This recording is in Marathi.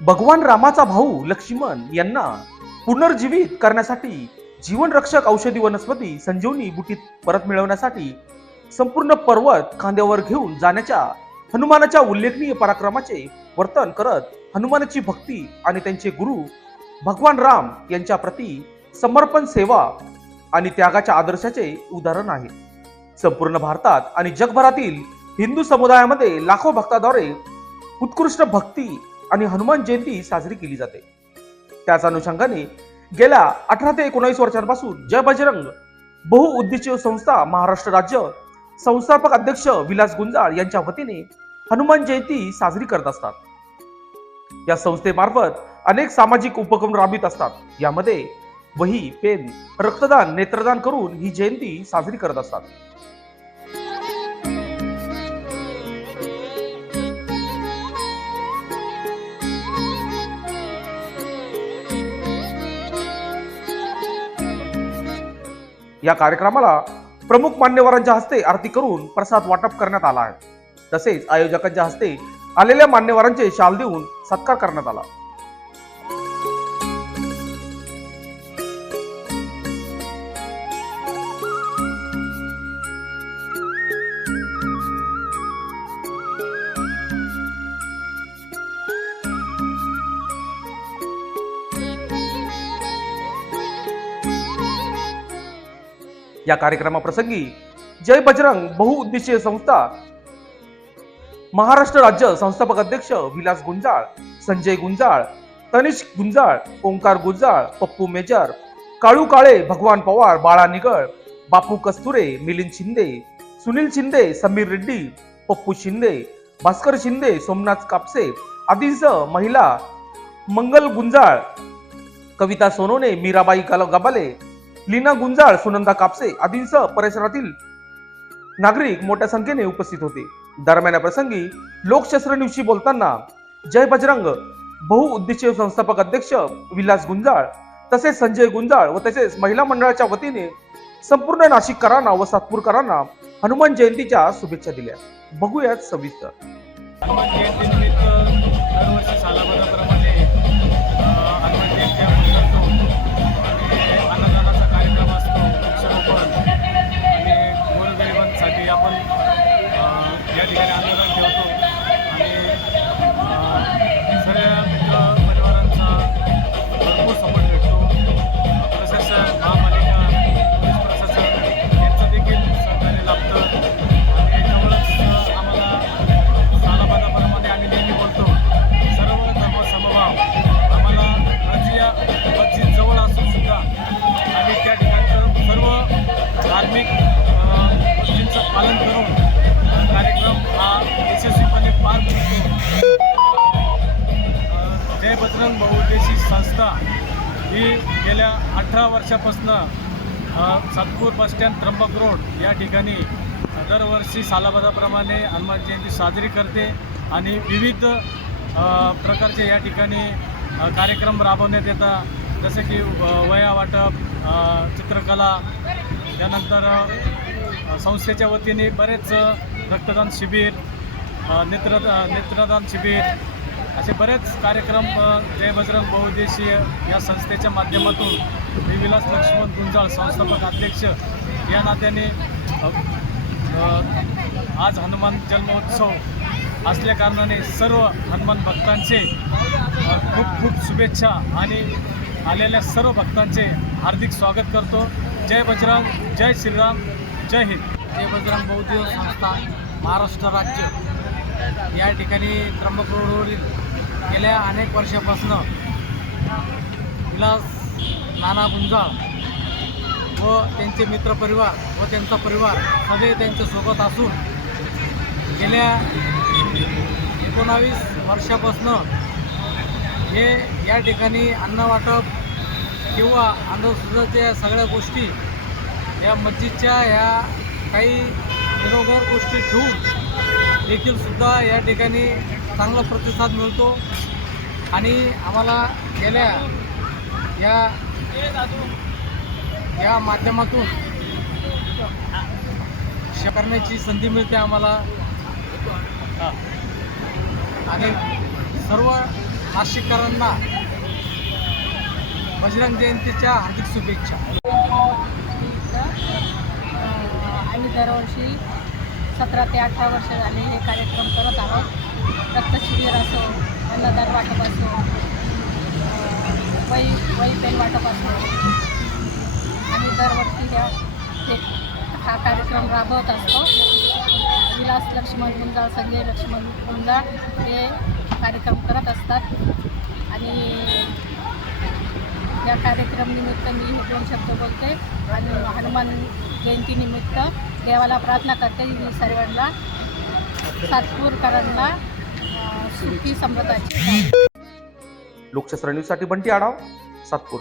भगवान रामाचा भाऊ लक्ष्मण यांना पुनर्जीवित करण्यासाठी जीवनरक्षक औषधी वनस्पती संजीवनी बुटीत परत मिळवण्यासाठी संपूर्ण पर्वत खांद्यावर घेऊन जाण्याच्या हनुमानाच्या उल्लेखनीय पराक्रमाचे वर्तन करत हनुमानाची भक्ती आणि त्यांचे गुरु भगवान राम यांच्या प्रती समर्पण सेवा आणि त्यागाच्या आदर्शाचे उदाहरण आहे. संपूर्ण भारतात आणि जगभरातील हिंदू समुदायामध्ये लाखो भक्ताद्वारे उत्कृष्ट भक्ती आणि हनुमान जयंती साजरी केली जाते. त्याच अनुषंगाने गेल्या अठरा ते एकोणावीस वर्षांपासून जय बजरंग बहुउद्देशीय संस्था महाराष्ट्र राज्य संस्थापक अध्यक्ष विलास गुंजाळ यांच्या वतीने हनुमान जयंती साजरी करत असतात. या संस्थेमार्फत अनेक सामाजिक उपक्रम राबवित असतात. यामध्ये वही पेन रक्तदान नेत्रदान करून ही जयंती साजरी करत असतात. या कार्यक्रमाला प्रमुख मान्यवरांच्या हस्ते आरती करून प्रसाद वाटप करण्यात आला आहे. तसेच आयोजकांच्या हस्ते आलेल्या मान्यवरांचे शाल देऊन सत्कार करण्यात आला. या कार्यक्रमाप्रसंगी जय बजरंग बहुउद्देशीय संस्था महाराष्ट्र राज्य संस्थापक अध्यक्ष विलास गुंजाळ संजय गुंजाळ तनिष्क गुंजाळ ओंकार गुंजाळ पप्पू मेजर काळू काळे भगवान पवार बाळा निगळ बापू कस्तुरे मिलिंद शिंदे सुनील शिंदे समीर रेड्डी पप्पू शिंदे भास्कर शिंदे सोमनाथ कापसे आदींसह महिला मंगल गुंजाळ कविता सोनोने मीराबाई गाल- गबाले लीना गुंजाळ सुनंदा कापसे आदींसह परिसरातील नागरिक मोठ्या संख्येने उपस्थित होते. दरम्यान या प्रसंगी लोकशास्त्र दिवशी बोलताना जय बजरंग बहुउद्देशीय संस्थापक अध्यक्ष विलास गुंजाळ तसेच संजय गुंजाळ व तसेच महिला मंडळाच्या वतीने संपूर्ण नाशिककरांना व सातपूरकरांना हनुमान जयंतीच्या शुभेच्छा दिल्या. बघूयात सविस्तर. हनुमान जयंतीनिमित्त दरवर्षी सालाबादाप्रमाणे बजरंग बहुउद्देशी संस्था ही गेल्या अठरा वर्षापासून सातपूर बसस्टँड त्र्यंबक रोड या ठिकाणी दरवर्षी सालाबादाप्रमाणे हनुमान जयंती साजरी करते आणि विविध प्रकारचे या ठिकाणी कार्यक्रम राबवण्यात येतात. जसे की अ, वया वाटप चित्रकला त्यानंतर संस्थेच्या वतीने बरेच रक्तदान शिबिर नेत्र नेत्रदान शिबिर असे बरेच कार्यक्रम जय बजरंग बहुउद्देशीय या संस्थेच्या माध्यमातून मी विलास लक्ष्मण गुंजाळ संस्थापक अध्यक्ष या नात्याने आज हनुमान जन्मोत्सव असल्याकारणाने सर्व हनुमान भक्तांचे खूप खूप शुभेच्छा आणि आलेल्या सर्व भक्तांचे हार्दिक स्वागत करतो. जय बजरंग जय श्रीराम जय हिंद. जय बजरंग बौद्ध संस्था महाराष्ट्र राज्य. या ठिकाणी त्र्यंबक रोडवरील गेल्या अनेक वर्षापासून विलास नाना गुंजाळ व त्यांचे मित्रपरिवार व त्यांचा परिवार सगळे त्यांच्यासोबत असून गेल्या एकोणावीस वर्षापासून हे या ठिकाणी अन्न वाटप किंवा अंधश्रद्धाच्या सगळ्या गोष्टी या मस्जिदच्या ह्या काही निरोगर गोष्टी ठेवून देखील सुद्धा या ठिकाणी चांगला प्रतिसाद मिळतो. आणि आम्हाला गेल्या या या माध्यमातून करण्याची संधी मिळते आम्हाला. आणि सर्व नाशिककरांना बजरंग जयंतीच्या हार्दिक शुभेच्छा. आम्ही दरवर्षी सतरा ते अठरा वर्ष झाले हे कार्यक्रम करत आहोत. रक्तशिबिर असो अन्नदान वाटप असो वही वही पेन वाटप असो. आम्ही दरवर्षी ह्या ते हा कार्यक्रम राबवत असतो. विलास लक्ष्मण गुंजाळ संजय लक्ष्मण गुंजाळ हे कार्यक्रम करत असतात. आणि या कार्यक्रमनिमित्त मी हे दोन शब्द बोलते. आणि हनुमान जयंतीनिमित्त देवाला प्रार्थना करते सर्वांना. सातपूरकरांना सुखी समृद्धाची लोकशास्त्र न्यूजसाठी बंटी आढाव सातपूर.